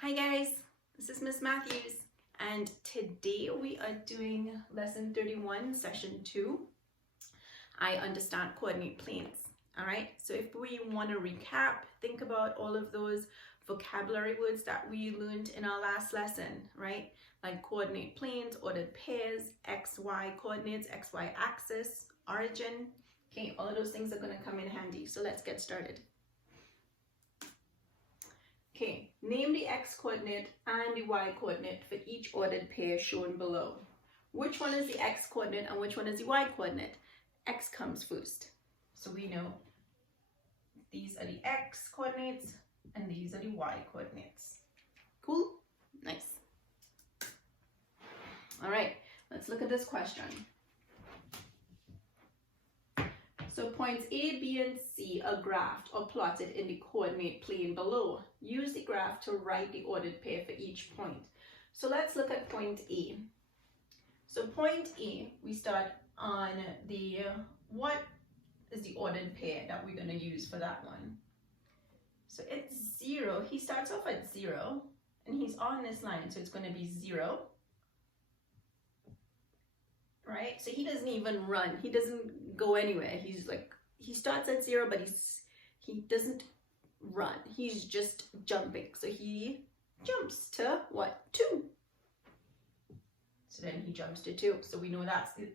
Hi guys, this is Miss Matthews, and today we are doing lesson 31, session 2. I understand coordinate planes. All right, so if we want to recap, think about all of those vocabulary words that we learned in our last lesson, right? Like coordinate planes, ordered pairs, XY coordinates, XY axis, origin. Okay, all of those things are going to come in handy. So let's get started. Okay, name the x coordinate and the y coordinate for each ordered pair shown below. Which one is the x coordinate and which one is the y coordinate? X comes first. So we know these are the x coordinates and these are the y coordinates. Cool? Nice. All right, let's look at this question. So points A, B, and C are graphed or plotted in the coordinate plane below. Use the graph to write the ordered pair for each point. So let's look at point A. So point A, we start on the, what is the ordered pair that we're going to use for that one? So it's 0. He starts off at 0, and he's on this line, so it's going to be 0. Right? So he doesn't even run. He doesn't go anywhere. He's like, he starts at 0, but he doesn't run. He's just jumping. So he jumps to what? 2. So then he jumps to 2. So we know that's the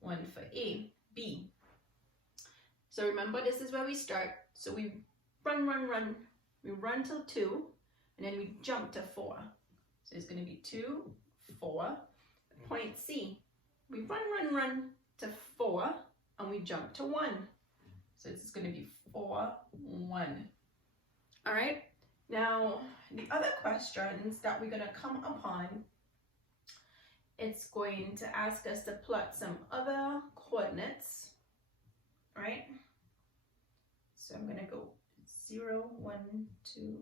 one for A. B. So remember, this is where we start. So we run. We run till 2, and then we jump to 4. So it's going to be 2, 4. Point C. We run to 4, and we jump to 1. So this is going to be 4, 1. All right. Now, the other questions that we're going to come upon, it's going to ask us to plot some other coordinates, right? So I'm going to go 0, 1, 2.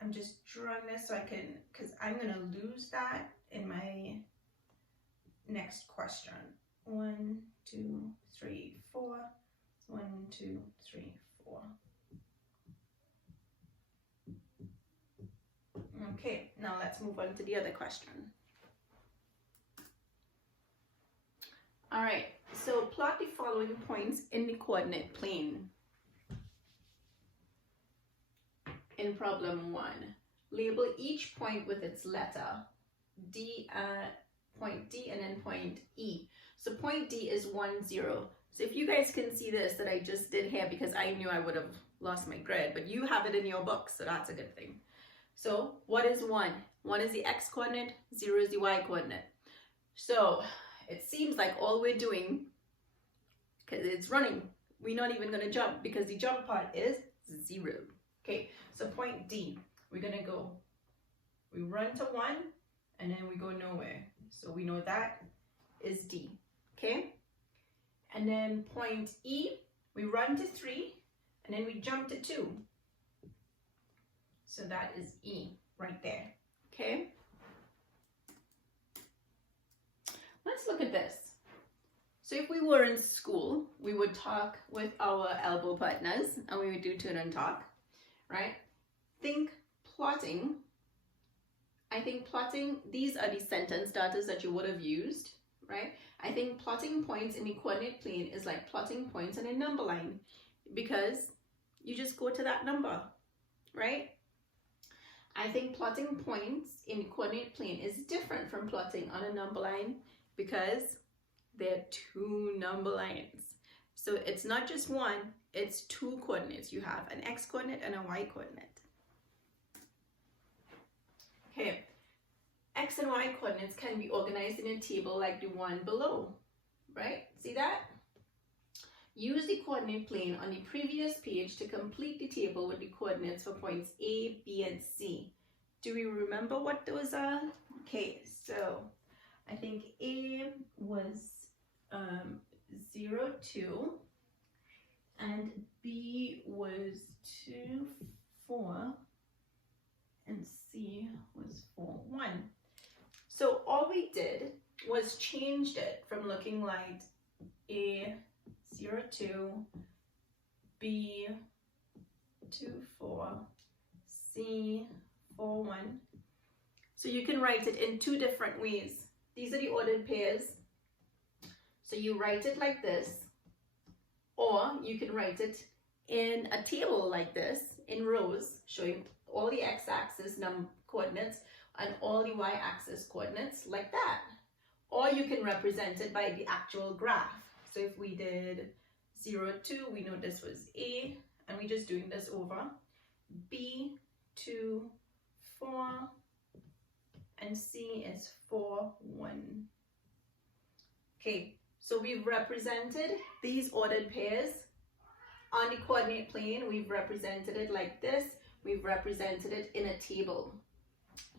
I'm just drawing this so I can, because I'm going to lose that in my next question. 1, 2, 3, 4. 1, 2, 3, 4. Okay, now let's move on to the other question. All right, so plot the following points in the coordinate plane. In problem 1, label each point with its letter. Point D and then point E. So point D is 1, 0. So if you guys can see this that I just did here, because I knew I would have lost my grid, but you have it in your book, so that's a good thing. So what is 1? 1 is the x coordinate, 0 is the y coordinate. So it seems like all we're doing, because it's running, we're not even going to jump, because the jump part is 0. Okay, so point D, we're going to go, we run to 1, and then we go nowhere. So we know that is D, okay? And then point E, we run to 3, and then we jump to 2. So that is E right there, okay? Let's look at this. So if we were in school, we would talk with our elbow partners, and we would do turn and talk, right? Think plotting. I think plotting, these are the sentence starters that you would have used, right? I think plotting points in the coordinate plane is like plotting points on a number line, because you just go to that number, right? I think plotting points in the coordinate plane is different from plotting on a number line, because there are 2 number lines. So it's not just one, it's 2 coordinates. You have an x coordinate and a y coordinate. Okay, x and y coordinates can be organized in a table like the one below, right? See that? Use the coordinate plane on the previous page to complete the table with the coordinates for points A, B, and C. Do we remember what those are? Okay, so I think A was 0, 2, and B was 2, 4, and C was 4, 1. So all we did was changed it from looking like A 0, 2, B 2, 4, C 4, 1. So you can write it in two different ways. These are the ordered pairs. So you write it like this, or you can write it in a table like this, in rows, showing all the x-axis coordinates and all the y-axis coordinates like that. Or you can represent it by the actual graph. So if we did 0, 2, we know this was A, and we're just doing this over. B, 2, 4, and C is 4, 1. Okay, so we've represented these ordered pairs on the coordinate plane. We've represented it like this. We've represented it in a table.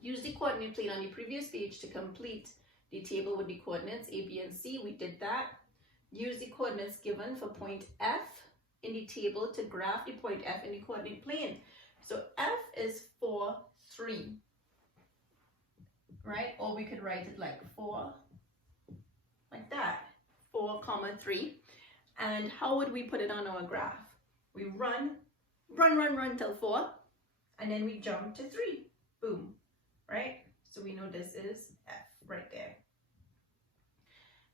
Use the coordinate plane on the previous page to complete the table with the coordinates A, B, and C. We did that. Use the coordinates given for point F in the table to graph the point F in the coordinate plane. So F is 4, 3, right? Or we could write it like 4, like that, 4, 3. And how would we put it on our graph? We run till 4, and then we jump to 3. Boom, right? So we know this is F right there.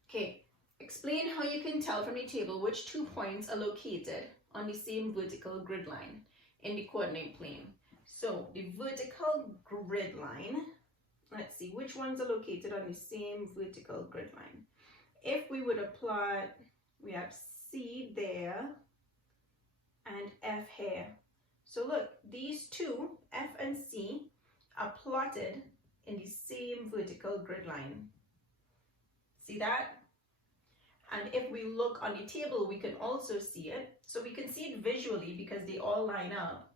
Okay, explain how you can tell from the table which 2 points are located on the same vertical grid line in the coordinate plane. So the vertical grid line, let's see which ones are located on the same vertical grid line. If we would apply, we have C there and F here. So look, these two, F and C, are plotted in the same vertical grid line. See that? And if we look on the table, we can also see it. So we can see it visually because they all line up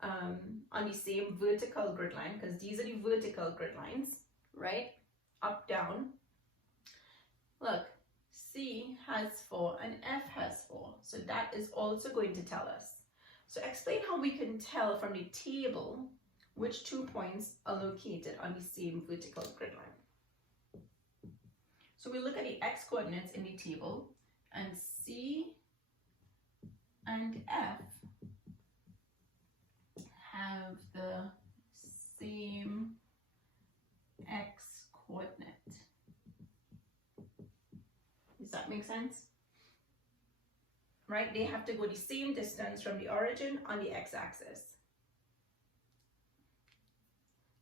on the same vertical grid line, because these are the vertical grid lines, right? Up, down. Look, C has 4 and F has 4. So that is also going to tell us. So explain how we can tell from the table which 2 points are located on the same vertical grid line. So we look at the x coordinates in the table, and C and F have the same x coordinate. Does that make sense? Right? They have to go the same distance from the origin on the x-axis.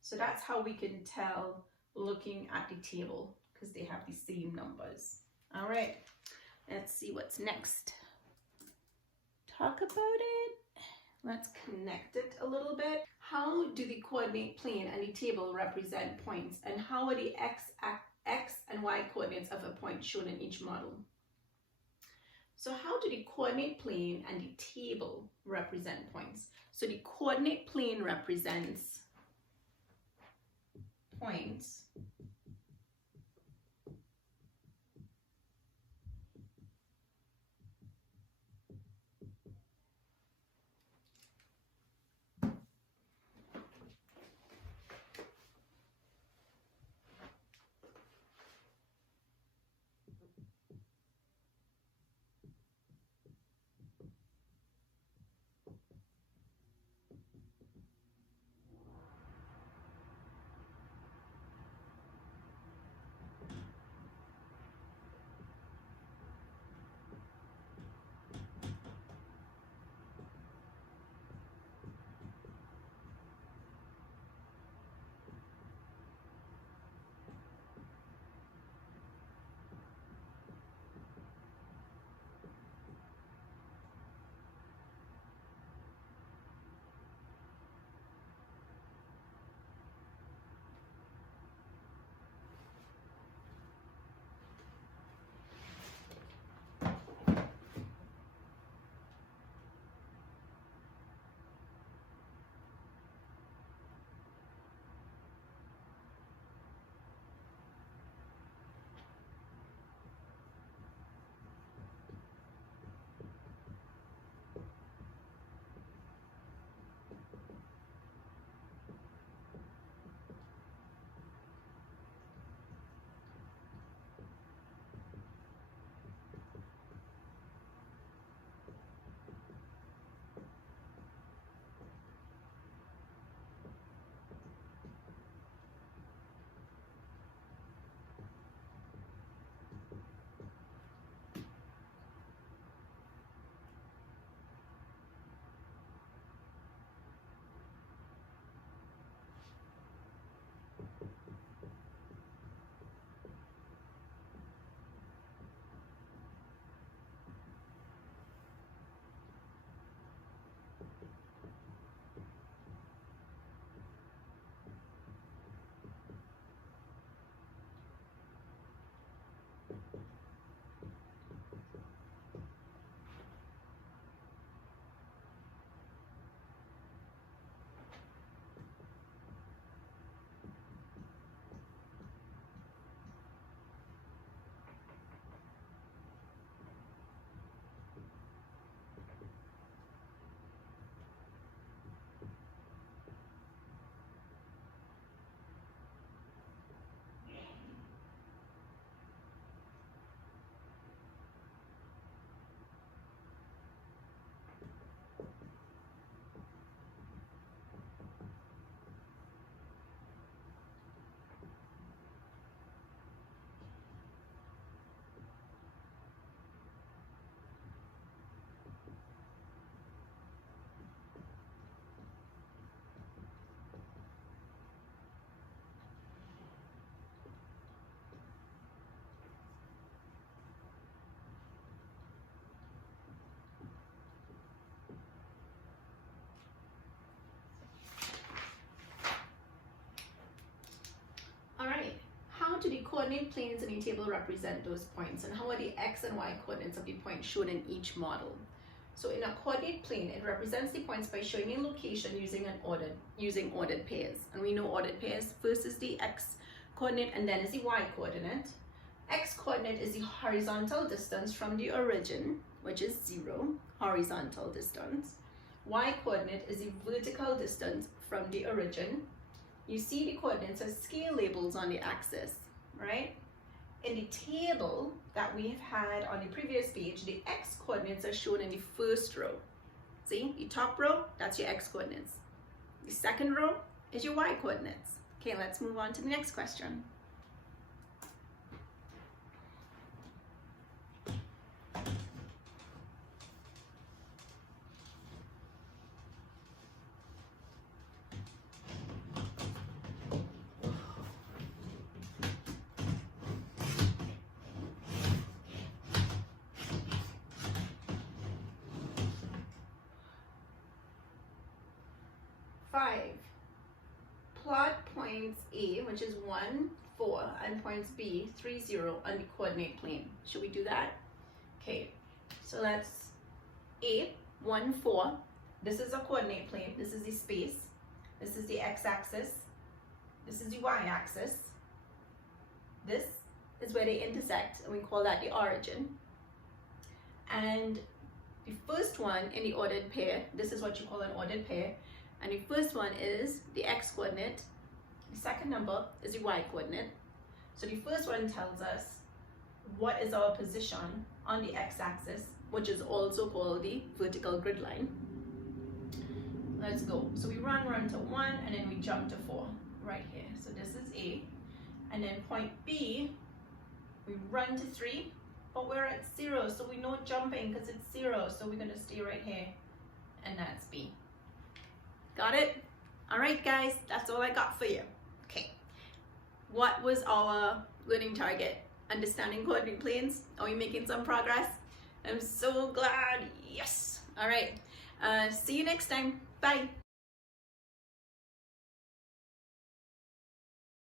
So that's how we can tell looking at the table, because they have the same numbers. All right, let's see what's next. Talk about it. Let's connect it a little bit. How do the coordinate plane and the table represent points, and how are the x and y coordinates of a point shown in each model? So how do the coordinate plane and the table represent points? So the coordinate plane represents points coordinate planes in a table represent those points, and how are the x and y coordinates of the points shown in each model? So in a coordinate plane, it represents the points by showing a location using ordered pairs. And we know ordered pairs. First is the x coordinate and then is the y coordinate. X coordinate is the horizontal distance from the origin, which is 0, horizontal distance. Y coordinate is the vertical distance from the origin. You see the coordinates as scale labels on the axis, right? In the table that we've had on the previous page, the x coordinates are shown in the first row. See, the top row, that's your x coordinates. The second row is your y coordinates. Okay, let's move on to the next question. Plot points A, which is 1, 4, and points B, 3, 0 on the coordinate plane. Should we do that? Okay, so that's A, 1, 4. This is a coordinate plane. This is the space. This is the x-axis. This is the y-axis. This is where they intersect, and we call that the origin. And the first one in the ordered pair, this is what you call an ordered pair. And the first one is the x coordinate. The second number is the y coordinate. So the first one tells us what is our position on the x-axis, which is also called the vertical grid line. Let's go. So we run to 1 and then we jump to 4 right here. So this is A. And then point B, we run to 3, but we're at 0, so we know jumping because it's 0. So we're going to stay right here, and that's B. Got it? All right, guys, that's all I got for you. Okay. What was our learning target? Understanding coordinate planes? Are we making some progress? I'm so glad. Yes. All right. See you next time. Bye.